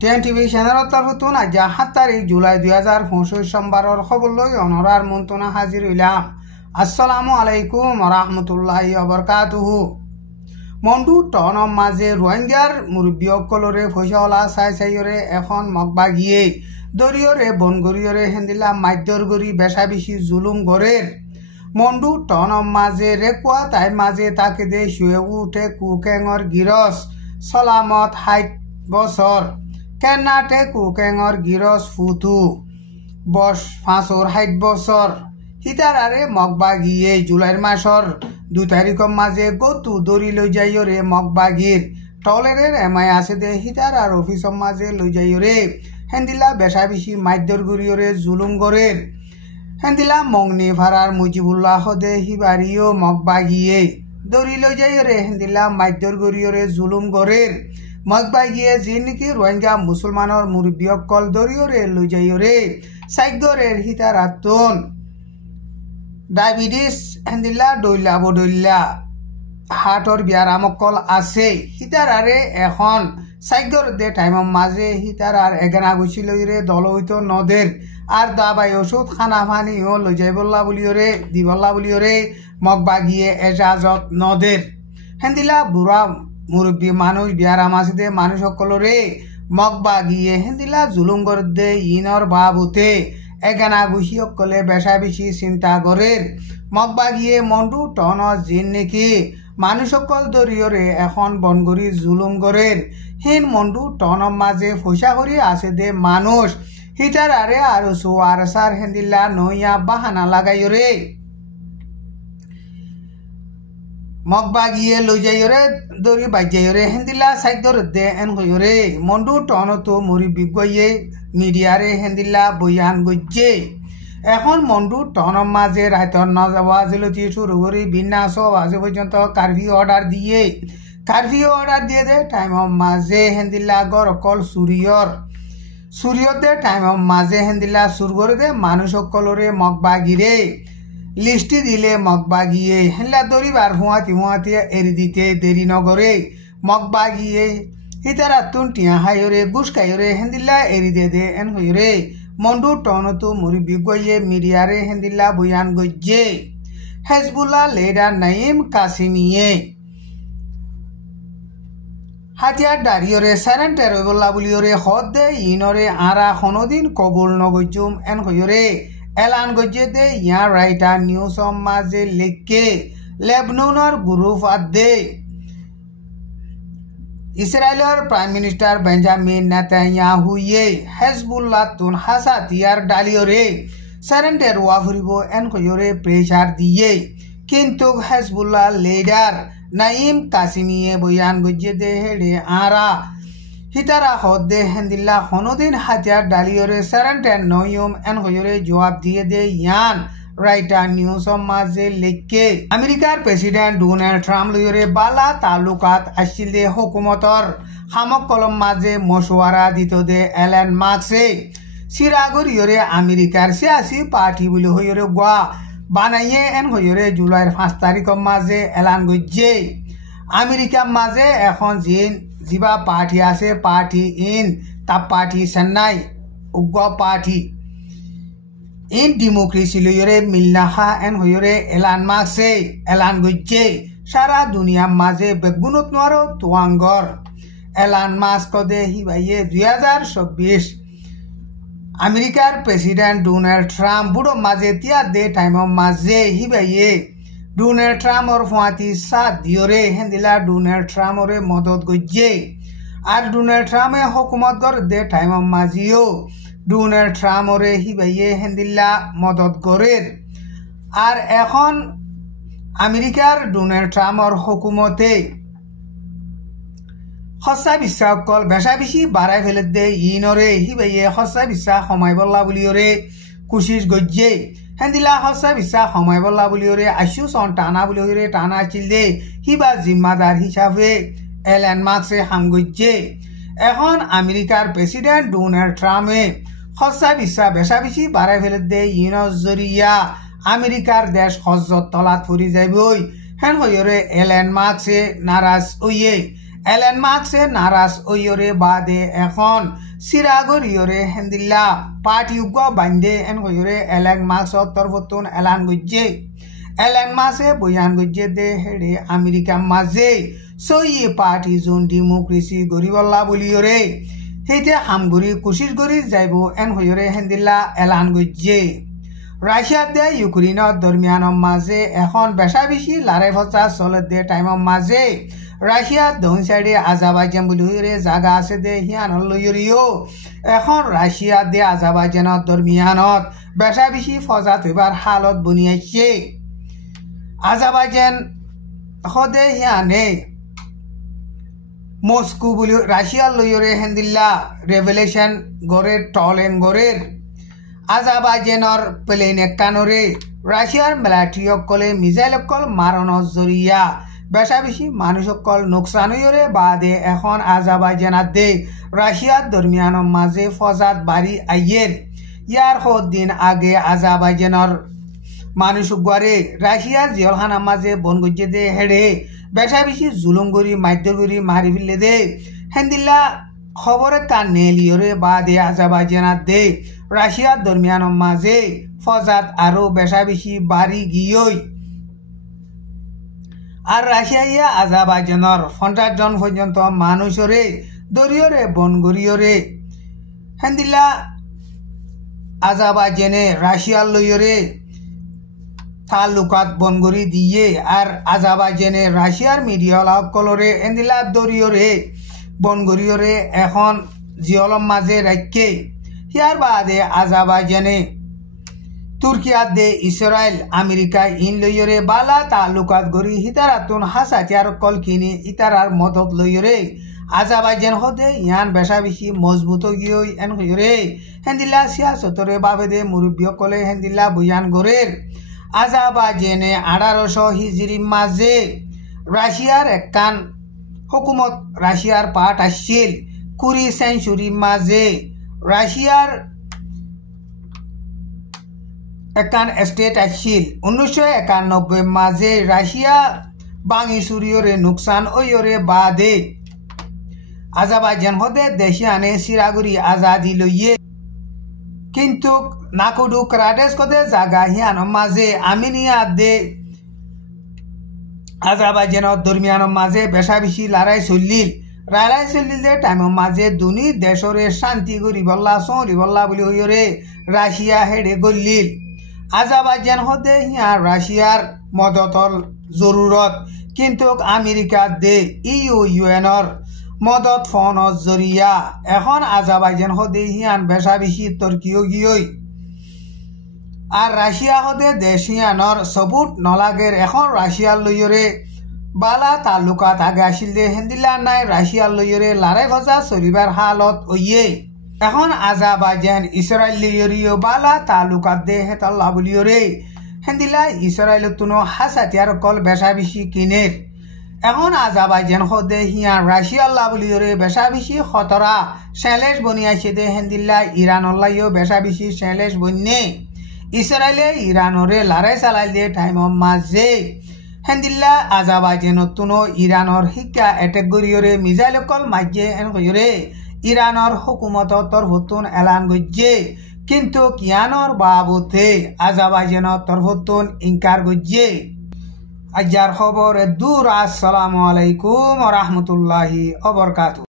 টিভি চ্যানেলত তরফতুন আজ 7 তারিখ জুলাই 2025 সোমবারের খবর লই অনরার মন্তনা হাজির হইলাম। আসসালামু আলাইকুম রাহমাতুল্লাহি ওয়া বারাকাতুহু। মন্ডু টনম মাঝে রোহিঙ্গার মুরব্বীসকলরে ফয়সালা চাইরে এখন মগবা গিয়ে দরিয়রে বনগরিয়রে হেন্দিলা মাধ্যর গরি বেশা বেশি জুলুম গরের মন্ডু টনম মাঝে রেকুয়া তাই মাঝে তাকে দে শুয়ে উঠে কুকেঙর গিরস সলামত 60 বছর কেন্নাটে কুকেঙর গিরস ফুতু বস 560 বছর হিতারারে মগবা গিয়ে জুলাইর মাসর 2 তারিখের মাঝে গতু দড়ি লই যাইরে মগবাগির টলেরের এমাই আছে দে হিতারার অফিসর মাঝে লই যাইরে হেন্দিলা বেশা বেশি মাধ্যর গরিয়রে জুলুম গরের হেন্দিলা মংনি ভাড়ার মুজিবুল্লাহ দে হিবারিও মগবাগিয়ে দড়ি লই যাইরে হেন্দিলা মাধ্যর গরিয়রে জুলুম গরের মগবাগিয়ে যে নাকি রোহিঙ্গা মুসলমানের মুরব্বীসকল দরিয়রে লই যাইরে সাইগরের হিতারাতন ডায়াবেটিস হেন্দিলা ডইলা বডইলা হার্টর বিয়ারামকল আছে হিতারারে এখন সাইগর দে টাইমের মাঝে হিতারার এগানা গুছি লইরে দল হইতো নদের আর দাবাই ওষুধ খানা পানিও লই যাইবল্লা বলিওরে দিবল্লা বলিওরে মগবাগিয়ে এজাজত নদের হেন্দিলা বুড়া মুরব্বী মানুষ বিয়ারাম আছে দে মানুষ সকলরে মগবাগিয়ে হেন্দিলা জুলুম করে দে ইনর বাবুতে এগানা গুছি সকলে বেশা বেশি চিন্তা করের মগবাগিয়ে মন্ডু টন জিন নাকি মানুষ সকল দরিয়রে এখন বনগরি জুলুম গরের হিন মন্ডু টনর মাঝে ফসা করি আছে দে মানুষ হিটার আরে আর সোয়ার সার হেন্দিল্লা নইয়া বাহানা লাগাইরে মগবাগিয়ে লই যাইরে দড়ি বাজাইরে হেন্দিল্লা সাইদর দে এন হইরে মন্ডু টন তো মরি বিগয়ে মিডিয়ারে হেন্দিল্লা বয়ান গজ্জে এখন মন্ডু টনর মাঝে রাইতর নজাবাজিলতি শুরু করি বিনা 6 বাজে পর্যন্ত কারফিউ অর্ডার দিয়ে দে টাইমের মাঝে হেন্দিল্লা গরকল সূর্যতে টাইমের মাঝে হেন্দিল্লা সুর করে দে মানুষ সকলরে মগবাগিরে লিস্টি দিলে মগবাগিয়ে হেন্লা দরিবার হুঁয়াতি এরি দিতে দেরি নগরে মগবাগিয়ে হিতারাতুন টিয়া হাইরে গুসকাইরে হেন্দিল্লা এরি দে এন হইরে মন্ডু টনতো মুরি বিগয়ে মিডিয়ারে হেন্দিল্লা বয়ান গজ্জে হেজবুল্লাহ লিডার নাইম কাসিমিয়ে হাতিয়ার দাঁড়িয়রে সারেন্টার হইবল্লা বলিয়রে হদ দে ইনরে আরা কোনোদিন কবুল নগজুম এন হইরে এলান গজ্জে দে ইয়ার রাইটার নিউজ মাঝে লেখকে লেবননের গ্রুপ আদে ইসরায়েলের প্রাইম মিনিস্টার বেঞ্জামিন নেতানিয়াহুয়ে হেজবুল্লাহ তুন হাসাতিয়ার ডালিয়রে সারেন্ডার ওয়া ফুরিব এন কইরে প্রেসার দিয়ে কিন্তু হেজবুল্লাহ লিডার নাইম কাসিমিয়ে বয়ান গজ্জে দে হেডে আরা হিতারা হদে হেন্দিল্লা কোনোদিন হাতিয়ার ডালিয়রে সারেন্ডার নয়ম এন কইরে জবাব দিয়ে দে ইয়ান রাইটার নিউজ মাঝে লেখকে আমেরিকার প্রেসিডেন্ট ডোনাল্ড ট্রাম্প লইরে বালা তালুকাত আসছিল দে হুকুমতর খামক কলম মাঝে মশওয়ারা দিত দে এলেন মার্কসে সিরাগর ইয়রে আমেরিকার সিয়াসি পার্টি বলে হইরে গোয়া বানাইয়ে এন হইরে জুলাইয়ের 5 তারিখের মাঝে এলান গজ্জে আমেরিকার মাঝে এখন জিবা পার্টি আছে পার্টি ইন তা পার্টি চেন্নাই উগ্র পার্টি ইন ডেমোক্রেসি লইরে মিলনাহা এন হইরে এলান মার্কসে এলান গজ্জে সারা দুনিয়ার মাঝে বেগুনত নোয়ারো তোয়াঙ্গর এলান মাস্ক দে হিবাইয়ে 2024 আমেরিকার প্রেসিডেন্ট ডোনাল্ড ট্রাম্প বুড়ো মাঝে তিয়া দে টাইমের মাঝে হিবাইয়ে ডোনাল্ড ট্রাম্পর ফুয়াতি সাথ দিয়রে হেন্দিলা ডোনাল্ড ট্রাম্পরে মদত গজ্জে আর ডোনাল্ড ট্রাম্পে হুকুমত গর দে টাইমের মাঝিও ডোনাল্ড ট্রাম্পরে হিবাইয়ে হেন্দিল্লা মদত গরের আর এখন আমেরিকার ডোনাল্ড ট্রাম্পর হুকুমতে সঁচা বিশ্বাসকল বেশা বেশি বাড়াই ফেলে দে ইনরে হিবাইয়ে সঁচা বিশ্বাস সমাই বল্লা বুলিওরে কুচিস গজ্জে হেন্দিলা সঁচা বিশ্বাস সমাই বল্লা বুলিওরে আইসুচন টানা বুলিওরে টানা আছিল দে হিবা জিম্মাদার হিসাবে এলেন মার্কসে হাম গজ্জে এখন আমেরিকার প্রেসিডেন্ট ডোনাল্ড ট্রাম্পে সঁচা বিশ্বাস বেশা বেশি বাড়াই ফেলে দে ইনর জরিয়া আমেরিকার দেশ হজত তলাত ফুরি যাইবই হেন হইরে এলেন মার্কসে নারাজ হইয়ে এলেন মার্কসে নারাজ ওইরে বাদে এখন সিরাগর ইয়রে হেন্দিল্লা পার্টি উগ্গ বান্ধে এন হইরে এলেন মার্কস তরফতুন এলান গজ্জে এলেন মার্কসে বয়ান গজ্জে দে হেডে আমেরিকা মাঝে সই পার্টি জোন ডেমোক্রেসি গরিবল্লা বলিয়রে সেইতে হামগুড়ি কোশিশ করি যাইব এন হইরে হেন্দিল্লা এলান গজ্জে রাশিয়া দে ইউক্রেনের দরমিয়ানের মাঝে এখন বেশা বেশি লড়াই ফচা চলে দে টাইমের মাঝে রাশিয়া দক্ষিণ সাইডে আজারবাইজান বলি হইরে জায়গা আছে দে হিয়ান লইরিও এখন রাশিয়া দে আজারবাইজানের দরমিয়ানত বেশা বেশি ফজাত হইবার হালত বনিয়াছে আজারবাইজান হদে হিয়ানে মস্কো বলি রাশিয়ার লইরে হেন্দিল্লা রেভেলেশন গড়ের টলেন গড়ের আজারবাইজানের প্লেন একানরে রাশিয়ার মিলিটারি সকলে মিসাইল সকল মারণর জরিয়া বেশা বেশি মানুষ সকল নোকসান হইরে বাদে এখন আজারবাইজানাত দে রাশিয়ার দরমিয়ানের মাঝে ফজাত বাড়ি আইয়ের ইয়ার দিন আগে আজারবাইজানের মানুষ গড়ে রাশিয়ার জিয়লখানার মাঝে বন গজ্জে দে হেডে বেশা বেশি জুলুমগুড়ি মাধ্যগুড়ি মারি ফেললে দে হেন্দিল্লা খবরে কান নেলিয়রে বাদে আজারবাইজানাত দে রাশিয়ার দরমিয়ানের মাঝে ফজাত আরো বেশা বেশি বাড়ি গিয়েই আর রাশিয়া আজারবাইজানের 50 জন পর্যন্ত মানুষরে দরিয়রে বনগরিয়রে হেন্দিল্লা আজারবাইজানে রাশিয়ার লইয়রে তালুকাত বনগরি দিয়ে আর আজারবাইজানে রাশিয়ার মিডিয়া সকলরে হেন্দিল্লা দরিয়রে বনগরিয়রে এখন জিয়লম মাঝে রাখে ইয়ার বাদে আজারবাইজানে তুর্কিয়াত দে ইসরায়েল আমেরিকা ইন লইয়রে বালা তালুকাত গরি হিতারাতুন হাসাতিয়ার কল কিনে ইতারার মদত লইয়রে আজারবাইজান হদে ইয়ান বেশা বেশি মজবুত গিয়ে এন হইরে হেন্দিল্লা সিয়াসতরে বাবে দে মুরব্বী কলে হেন্দিল্লা বুয়ান গরের আজারবাইজানে 1800 হিজরি মাঝে রাশিয়ার একখান হুকুমত রাশিয়ার পাঠ আসছিল 20 সেঞ্চুরি মাঝে রাশিয়ার একখান স্টেট আসছিল 1991 মাঝে রাশিয়া বাঙি সুরিয়রে নোকসান ওইরে বাদে আজারবাইজান হদে দেশে আনে সিরাগুড়ি আজাদি লইয়ে কিন্তু নাকুডু ক্রাডেস কদে জাগা হিয়ানোর মাঝে আমিনিয়া দে আজারবাইজানের দরমিয়ানের মাঝে বেশা বেশি লড়াই চলিল দে টাইমের মাঝে দুনি দেশরে শান্তি গরিবল্লা সরিবল্লা বলি হইরে রাশিয়া হেডে গলিল আজারবাইজান হদে হিয়া রাশিয়ার মদতর জরুরত কিন্তু আমেরিকা দে ইউএনর মদত ফোনের জরিয়া এখন আজারবাইজান হদে হিয়ান বেশা বেশি তর্কিও গিয়ে আর রাশিয়া হদে দেশ হিয়ানর সবুত নলাগের এখন রাশিয়ার লইয়রে বালা তালুকাত আগে আসিল দে হেন্দিল্লা নাই রাশিয়ার লইয়রে লড়াই ভজা চলিবার হালত ওইয়ে এখন আজারবাইজান ইসরায়েল লইয়রিও বালা তালুকাত দে হেতাল্লা বলিয়রে হেন্দিল্লা ইসরায়েলত তুনো হাসাতিয়ার কল বেশা বেশি কিনের এখন আজারবাইজান হদে হিয়ান রাশিয়ার লাবলিয়রে বেশা বেশি খতরা চ্যালেঞ্জ বনিয়াছে দে হেন্দিল্লা ইরানর লাইও বেশা বেশি চ্যালেঞ্জ বন্যে ইসরায়েলে ইরানরে লড়াই চালাই দে টাইমের মাঝে হেন্দিল্লা আজারবাইজানত তুনো ইরানর শিক্ষা এটেক গরিয়রে মিসাইল কল মাঝে এন কইরে ইরানর হুকুমত তরফতুন এলান গজ্জে কিন্তু কিয়ানর বাবতে আজারবাইজানের তরফতুন ইনকার গজ্জে আজার খবর দূর আসসালামু আলাইকুম ওয়া রাহমাতুল্লাহি ওয়া বারাকাতুহু।